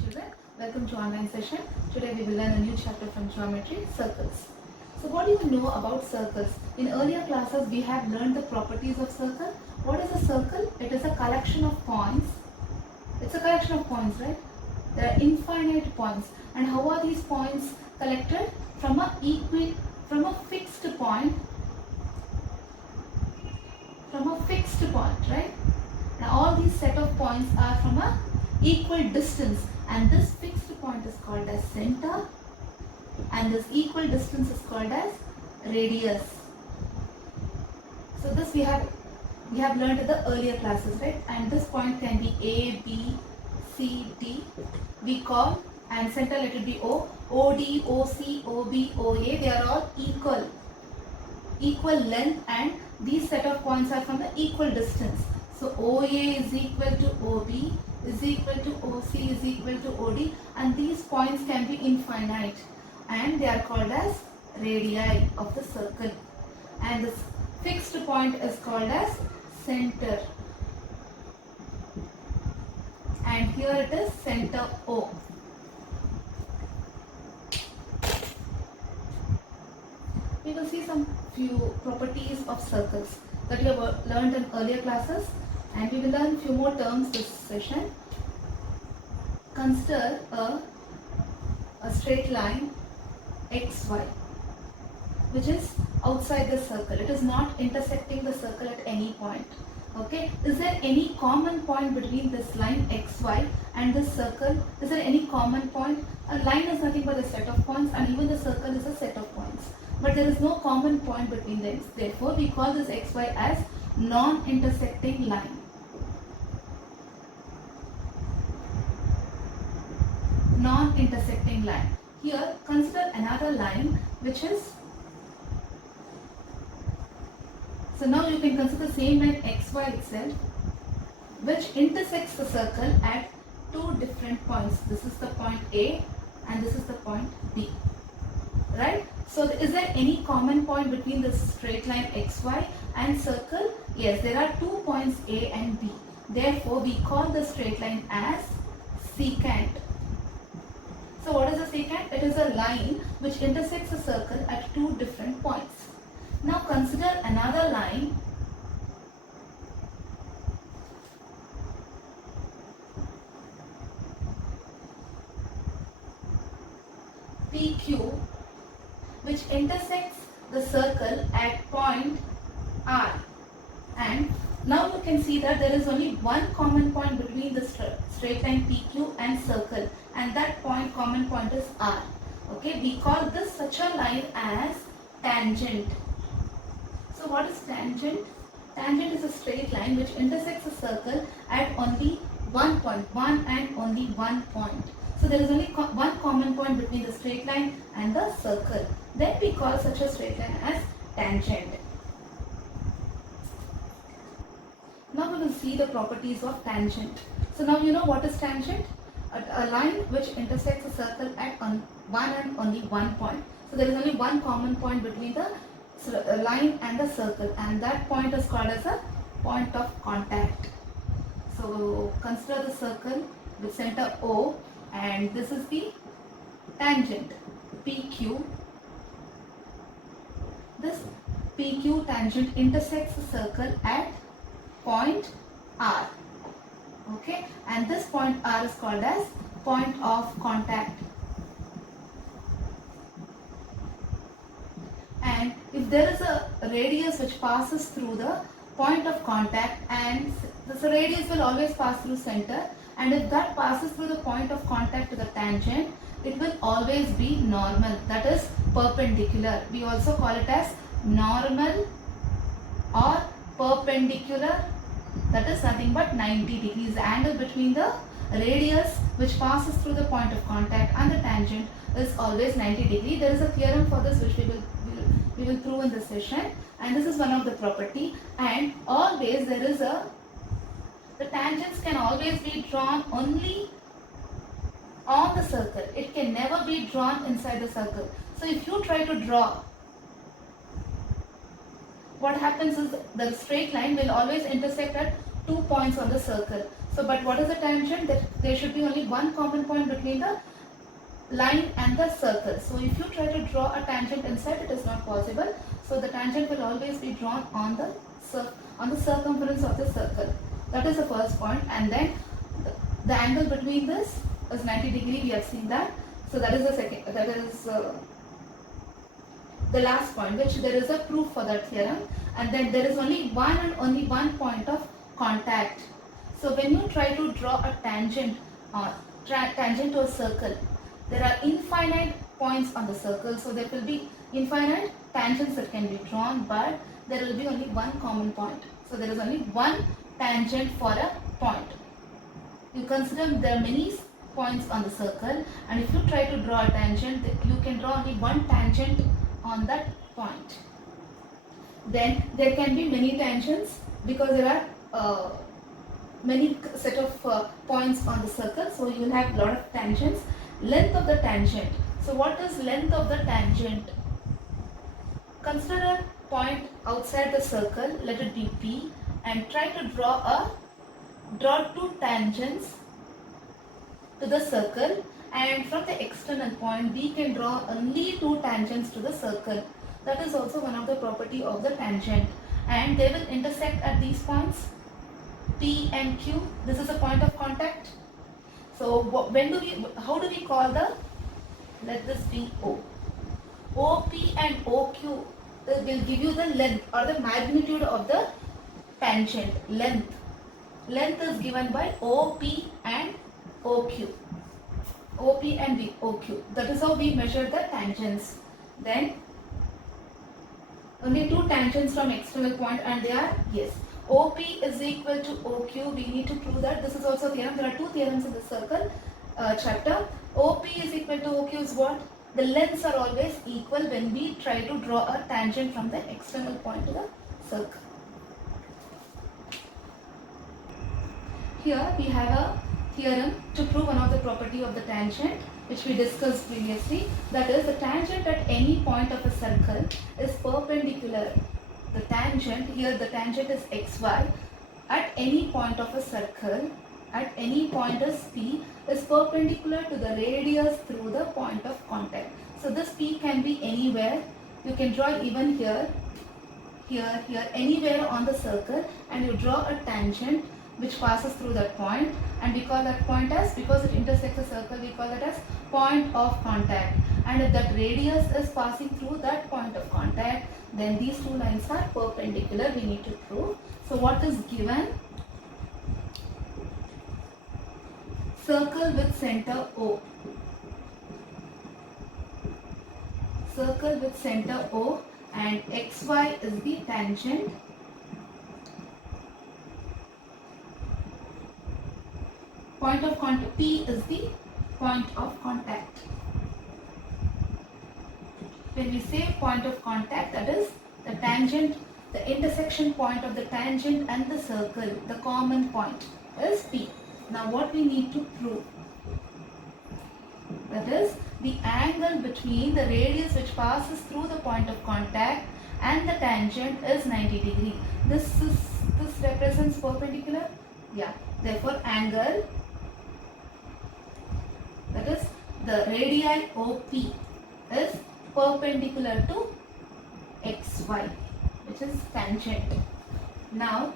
children. Welcome to online session. Today we will learn a new chapter from geometry, circles. So what do you know about circles? In earlier classes we have learned the properties of circle. What is a circle? It is a collection of points. It's a collection of points, right? There are infinite points. And how are these points collected? From a fixed point. From a fixed point, right? Now all these set of points are from a equal distance, and this fixed point is called as center, and this equal distance is called as radius. So this we have learned in the earlier classes, right? And this point can be A, B, C, D. We call, and center let it be O, OD, OC, OB, OA. They are all equal length, and these set of points are from the equal distance. So OA is equal to OB is equal to OC is equal to OD, and these points can be infinite, and they are called as radii of the circle. And this fixed point is called as center, and here it is center O. We will see some few properties of circles that you have learned in earlier classes, and we will learn few more terms this session. Consider a straight line xy which is outside the circle. It is not intersecting the circle at any point. Okay, is there any common point between this line xy and this circle? Is there any common point? A line is nothing but a set of points, and even the circle is a set of points, but there is no common point between them. Therefore we call this xy as non-intersecting line. Non-intersecting line. Here consider another line which is, so now you can consider the same line xy itself which intersects the circle at two different points. This is the point A and this is the point B, right? So is there any common point between this straight line xy and circle? Yes, there are 2 points A and B. Therefore we call the straight line as secant. So what is a secant? It is a line which intersects a circle at two different points. Now consider another line PQ which intersects the circle at point R, and now you can see that there is only one common point between the straight line PQ and circle, and that common point is R. Okay, we call this such a line as tangent. So what is tangent? Tangent is a straight line which intersects a circle at only one point, one and only one point. So there is only one common point between the straight line and the circle. Then we call such a straight line as tangent. Now we will see the properties of tangent. So now you know what is tangent? A line which intersects a circle at one and only one point. So there is only one common point between the line and the circle, and that point is called as a point of contact. So consider the circle with center O, and this is the tangent PQ. This PQ tangent intersects the circle at point R. Okay, and this point R is called as point of contact. And if there is a radius which passes through the point of contact, and this radius will always pass through center, and if that passes through the point of contact to the tangent, it will always be normal, that is perpendicular. We also call it as normal or perpendicular, that is nothing but 90 degrees. The angle between the radius which passes through the point of contact and the tangent is always 90 degrees. There is a theorem for this which we will prove in this session, and this is one of the property. And always there is the tangents can always be drawn only on the circle. It can never be drawn inside the circle. So if you try to draw, what happens is the straight line will always intersect at 2 points on the circle. So, but what is the tangent? That there should be only one common point between the line and the circle. So, if you try to draw a tangent inside, it is not possible. So, the tangent will always be drawn on the circumference of the circle. That is the first point. And then the angle between this is 90 degree. We have seen that. So, that is the second. That is the last point, which there is a proof for that theorem. And then there is only one and only one point of contact. So when you try to draw a tangent tangent to a circle, there are infinite points on the circle. So there will be infinite tangents that can be drawn, but there will be only one common point. So there is only one tangent for a point. You consider there are many points on the circle, and if you try to draw a tangent, you can draw only one tangent on that point. Then there can be many tangents because there are many set of points on the circle, so you will have a lot of tangents. Length of the tangent. So what is length of the tangent? Consider a point outside the circle, let it be P, and try to draw two tangents to the circle, and from the external point we can draw only two tangents to the circle. That is also one of the property of the tangent, and they will intersect at these points P and Q. This is a point of contact. So how do we call let this be O. OP and OQ will give you the length or the magnitude of the tangent. Length is given by OP and OQ. OP and OQ. That is how we measure the tangents. Then only two tangents from external point, and they are, yes, OP is equal to OQ. We need to prove that. This is also a theorem. There are two theorems in the circle chapter. OP is equal to OQ is what? The lengths are always equal when we try to draw a tangent from the external point to the circle. Here we have a theorem to prove one of the property of the tangent, which we discussed previously. That is, the tangent at any point of a circle is perpendicular. The tangent, here the tangent is xy, at any point of a circle, at any point is P, is perpendicular to the radius through the point of contact. So this P can be anywhere. You can draw even here, anywhere on the circle, and you draw a tangent which passes through that point, and we call that point as, because it intersects a circle, we call it as point of contact. And if that radius is passing through that point of contact, then these two lines are perpendicular. We need to prove. So what is given? Circle with center O. Circle with center O, and xy is the tangent. Point of contact, P is the point of contact. When we say point of contact, that is the tangent, the intersection point of the tangent and the circle, the common point is P. Now what we need to prove? That is, the angle between the radius which passes through the point of contact and the tangent is 90 degree. This represents perpendicular? Yeah. Therefore, angle, that is the radii OP, is perpendicular to xy, which is tangent. Now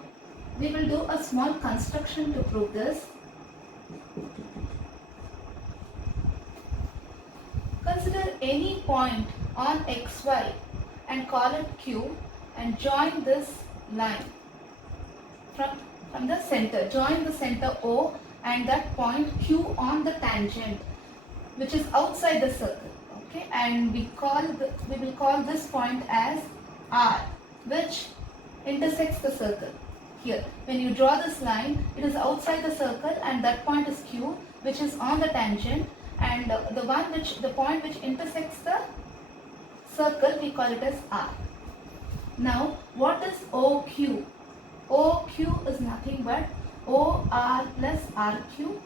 we will do a small construction to prove this. Consider any point on xy and call it Q, and join this line from the center. Join the center O and that point Q on the tangent, which is outside the circle. Okay, and we will call this point as R, which intersects the circle. Here, when you draw this line, it is outside the circle, and that point is Q, which is on the tangent, and the point which intersects the circle, we call it as R. Now, what is OQ? OQ is nothing but OR plus RQ.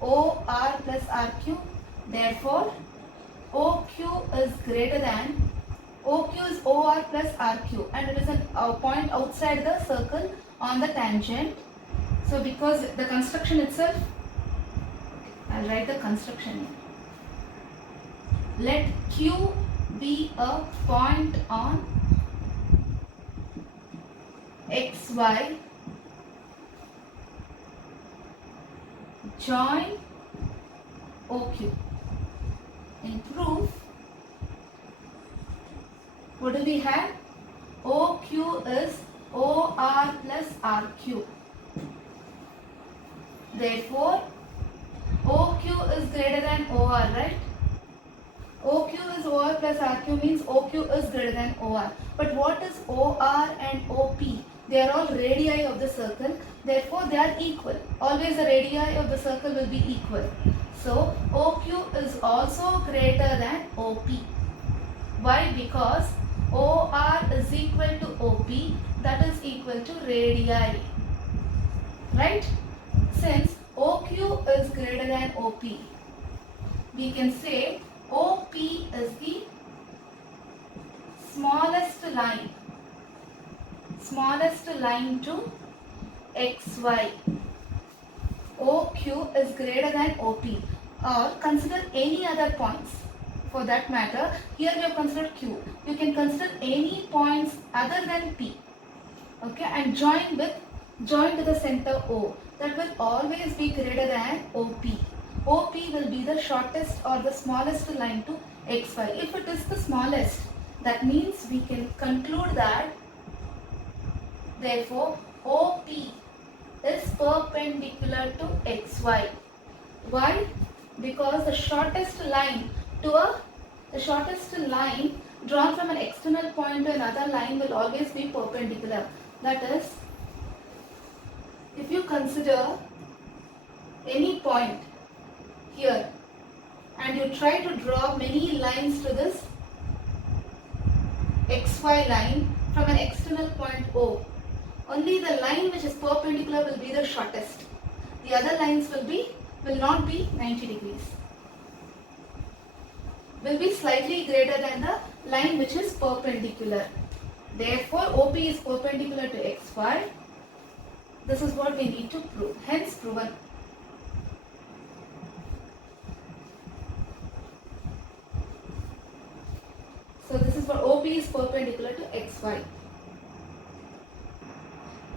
OR plus RQ. Therefore, OQ is greater than, OQ is OR plus RQ, and it is an point outside the circle on the tangent. So because the construction itself, I'll write the construction here. Let Q be a point on XY join OQ. In proof, what do we have? OQ is OR plus RQ. Therefore, OQ is greater than OR, right? OQ is OR plus RQ means OQ is greater than OR. But what is OR and OP? They are all radii of the circle. Therefore, they are equal. Always the radii of the circle will be equal. So, OQ is also greater than OP. Why? Because OR is equal to OP, that is equal to radii. Right? Since OQ is greater than OP, we can say OP is the smallest line to XY. OQ is greater than OP, or consider any other points. For that matter, here we have considered Q. You can consider any points other than P. Okay, and join to the center O. That will always be greater than OP. OP will be the shortest or the smallest line to XY. If it is the smallest, that means we can conclude that therefore OP is perpendicular to XY. Why? Because the shortest line drawn from an external point to another line will always be perpendicular. That is, if you consider any point here and you try to draw many lines to this XY line from an external point O, only the line which is perpendicular will be the shortest. The other lines will not be 90 degrees. Will be slightly greater than the line which is perpendicular. Therefore, OP is perpendicular to XY. This is what we need to prove. Hence, proven. So, this is what OP is perpendicular to XY.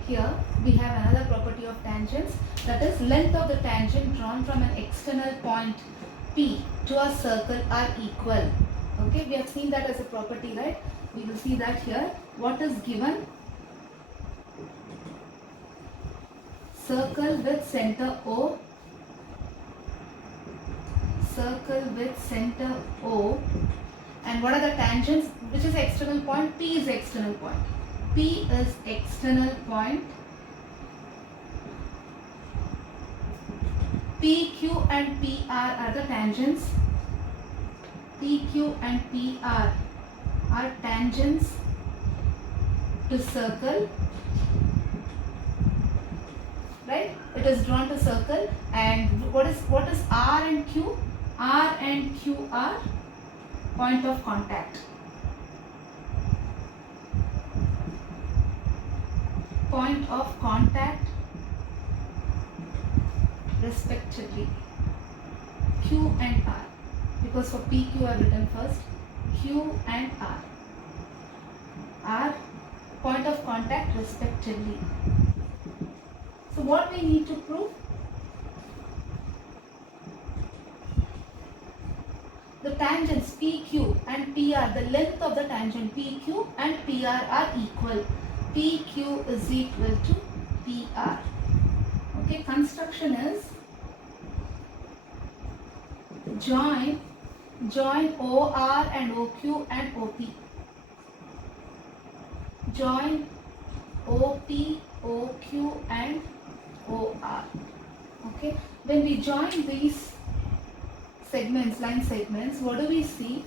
Here, we have another property of tangents, that is, length of the tangent drawn from an external point P to a circle are equal. Okay, we have seen that as a property, right? We will see that here. What is given? Circle with center O. Circle with center O. And what are the tangents? Which is external point? P is external point. P is external point. PQ and PR are the tangents. PQ and PR are tangents to circle. Right? It is drawn to circle. And what is R and Q? R and Q are point of contact. Point of contact respectively. Q and R. Because for PQ I have written first. Q and R are point of contact respectively. So what we need to prove? The tangents PQ and PR, the length of the tangent PQ and PR are equal. PQ is equal to PR. Okay, construction is join OR and OQ and OP. Join OP, OQ and OR. Okay, when we join these segments, line segments, what do we see?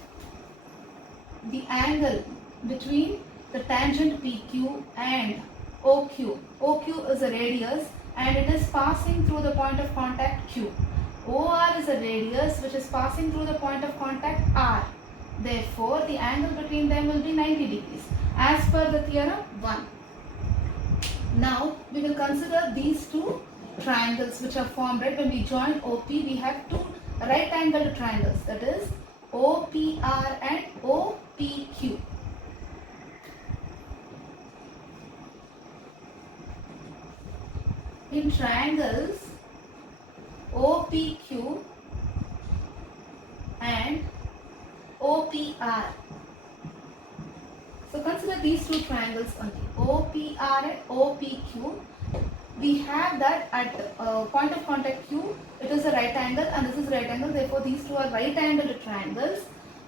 The angle between the tangent PQ and OQ. OQ is a radius and it is passing through the point of contact Q. OR is a radius which is passing through the point of contact R. Therefore, the angle between them will be 90 degrees as per the theorem 1. Now, we will consider these two triangles which are formed, right? When we join OP, we have two right angled triangles, that is OPR and OPQ. In triangles OPQ and OPR. So consider these two triangles only, OPR and OPQ. We have that at point of contact Q, it is a right angle and this is right angle. Therefore, these two are right angled triangles.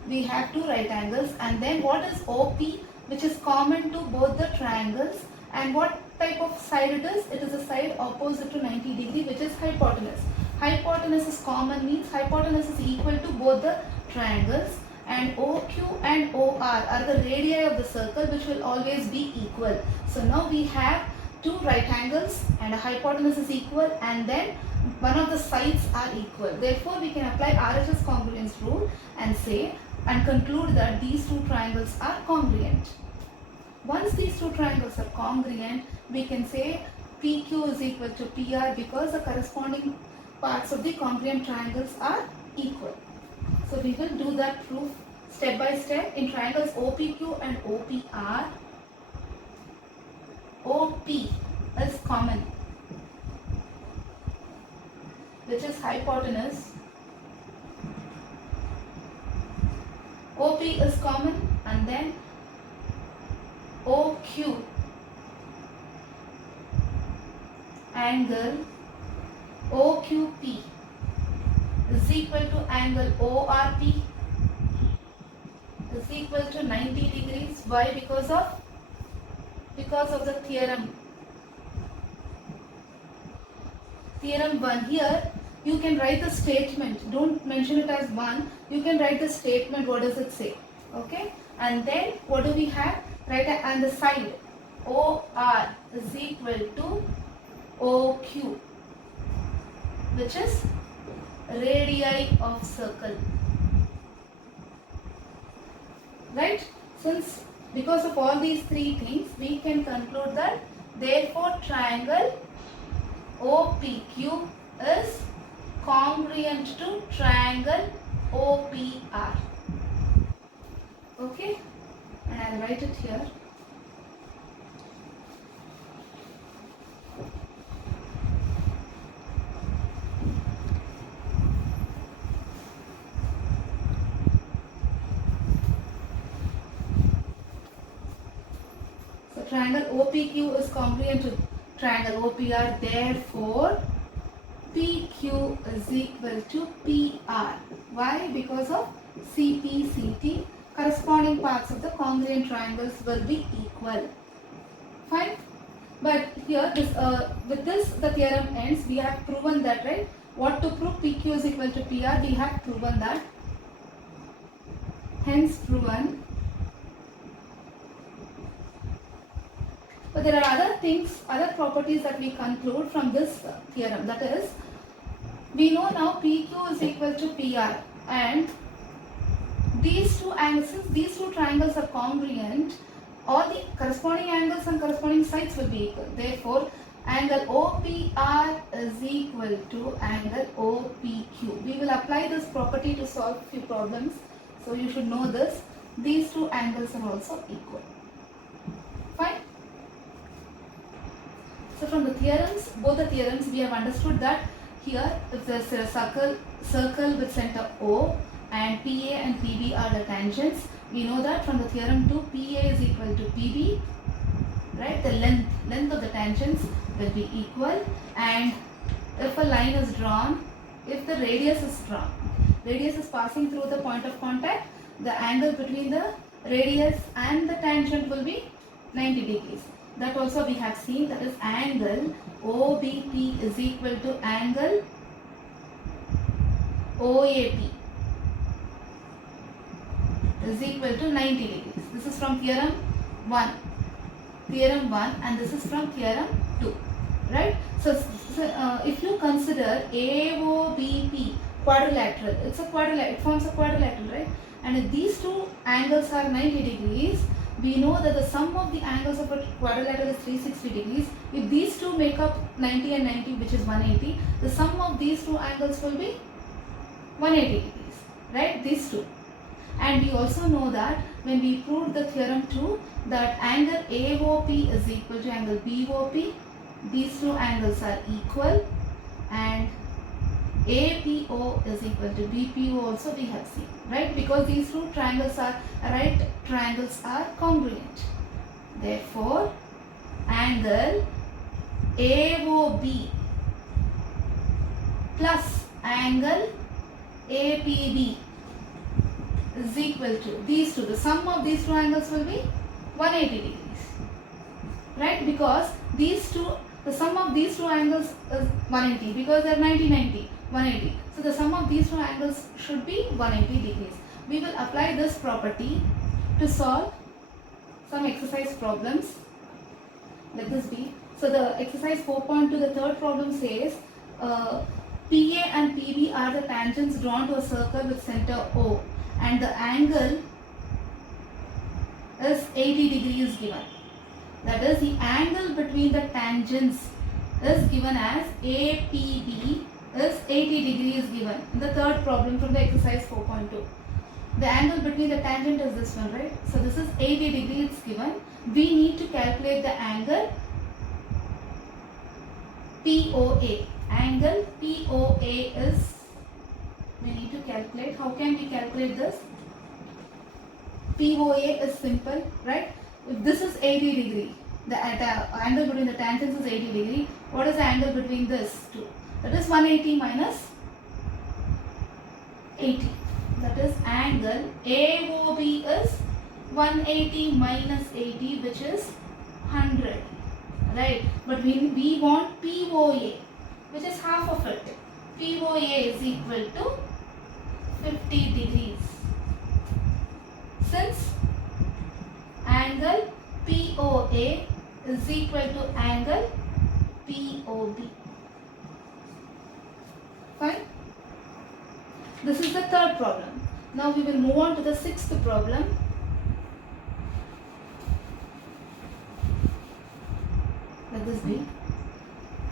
We have two right angles. And then what is OP, which is common to both the triangles? And what type of side it is? It is a side opposite to 90 degree, which is hypotenuse. Hypotenuse is common, means hypotenuse is equal to both the triangles. And OQ and OR are the radii of the circle, which will always be equal. So now we have two right angles and a hypotenuse is equal, and then one of the sides are equal. Therefore, we can apply RHS congruence rule and say and conclude that these two triangles are congruent. Once these two triangles are congruent, we can say PQ is equal to PR because the corresponding parts of the congruent triangles are equal. So we will do that proof step by step. In triangles OPQ and OPR, OP is common, which is hypotenuse. OP is common, and then OQ angle OQP is equal to angle ORP is equal to 90 degrees. Why? Because of the theorem 1. Here you can write the statement, don't mention it as 1, you can write the statement, what does it say, okay? And then what do we have? Right, and the side OR is equal to OQ, which is radii of circle, right? Because of all these three things, we can conclude that therefore triangle OPQ is congruent to triangle OPR. Okay, and I'll write it here. So triangle OPQ is congruent to triangle OPR, therefore PQ is equal to PR. Why? Because of CP, CT, corresponding parts of the congruent triangles will be equal. Fine. But here, with this the theorem ends. We have proven that, right? What to prove? PQ is equal to PR. We have proven that. Hence proven. But there are other things, other properties that we conclude from this theorem. That is, we know now PQ is equal to PR, and these two angles, since these two triangles are congruent, all the corresponding angles and corresponding sides will be equal. Therefore, angle OPR is equal to angle OPQ. We will apply this property to solve few problems. So you should know this. These two angles are also equal. Fine. So from the theorems, both the theorems, we have understood that here if there is a circle with center O and PA and PB are the tangents, we know that from the theorem 2, PA is equal to PB, right? The length of the tangents will be equal, and if a line is drawn, if the radius is drawn, radius is passing through the point of contact, the angle between the radius and the tangent will be 90 degrees. That also we have seen, that is angle OBP is equal to angle OAP is equal to 90 degrees. This is from theorem 1, and this is from theorem 2, right? So if you consider AOBP quadrilateral, it forms a quadrilateral, right? And if these two angles are 90 degrees, we know that the sum of the angles of a quadrilateral is 360 degrees. If these two make up 90 and 90, which is 180, the sum of these two angles will be 180 degrees, right? These two. And we also know that when we proved the theorem 2, that angle AOP is equal to angle BOP, these two angles are equal, and APO is equal to BPO also we have seen, right? Because these two triangles are right triangles are congruent. Therefore, angle AOB plus angle APB is equal to these two. The sum of these two angles will be 180 degrees, right? Because these two, the sum of these two angles is 180 because they are 90, 180. So the sum of these two angles should be 180 degrees. We will apply this property to solve some exercise problems. Let this be. So the exercise 4.2, the third problem says PA and PB are the tangents drawn to a circle with center O, and the angle is 80 degrees given. That is, the angle between the tangents is given as APB is 80 degrees given in the third problem from the exercise 4.2. The angle between the tangent is this one, right? So this is 80 degrees given. We need to calculate the angle POA. Angle POA is, we need to calculate. How can we calculate this? POA is simple, right? If this is 80 degree, the angle between the tangents is 80 degree. What is the angle between this two? That is 180 minus 80. That is angle AOB is 180 minus 80, which is 100, right? But we want POA, which is half of it. POA is equal to 50 degrees. Since angle POA is equal to angle POB. Fine. This is the third problem. Now we will move on to the sixth problem. Let this be.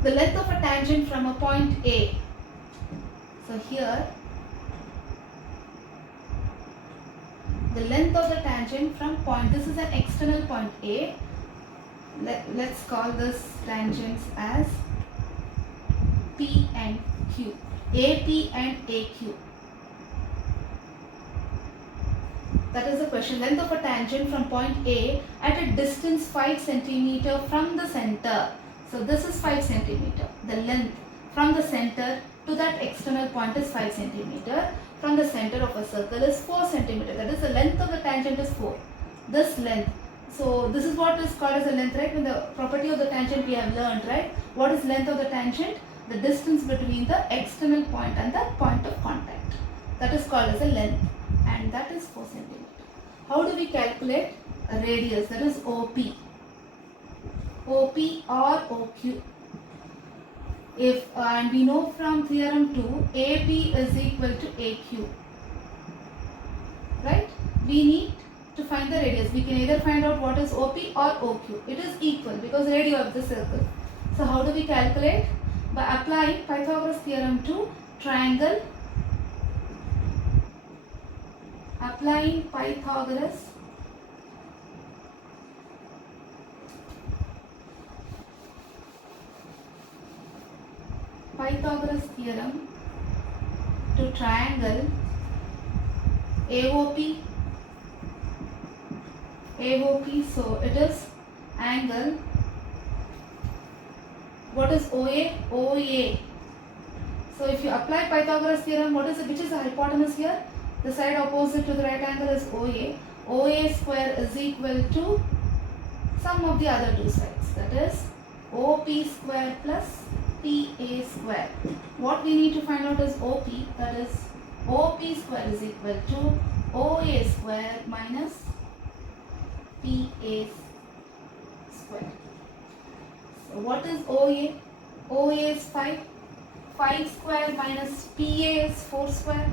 The length of a tangent from a point A. So here, the length of the tangent from point, this is an external point A. Let's call this tangents as P and Q. AP and AQ. That is the question. Length of a tangent from point A at a distance 5 centimeter from the center. So this is 5 centimeter. The length from the center to that external point is 5 centimeter. From the center of a circle is 4 centimeter. That is, the length of the tangent is 4. This length. So this is what is called as a length, right? When the property of the tangent we have learned, right? What is length of the tangent? The distance between the external point and the point of contact. That is called as a length, and that is 4 centimeter. How do we calculate a radius? That is OP. OP or OQ. If and we know from theorem 2, AB is equal to AQ. Right? We need to find the radius. We can either find out what is OP or OQ. It is equal because radii of the circle. So how do we calculate? By applying Pythagoras theorem to triangle. Applying Pythagoras theorem to triangle AOP. So it is angle. What is OA? OA. So if you apply Pythagoras theorem, what is it? Which is the hypotenuse here? The side opposite to the right angle is OA. OA square is equal to sum of the other two sides. That is OP square plus PA square. What we need to find out is OP. That is OP square is equal to OA square minus PA square. So what is OA? OA is 5. 5 square minus PA is 4 square.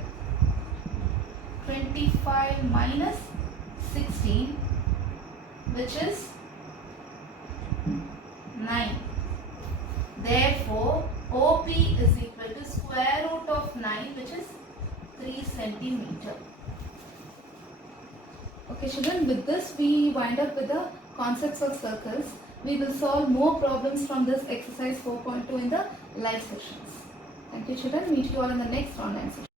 25 minus 16, which is 9. Therefore, OP is equal to square root of 9, which is 3 centimeter. Okay children, with this we wind up with the concepts of circles. We will solve more problems from this exercise 4.2 in the live sessions. Thank you children. Meet you all in the next online session.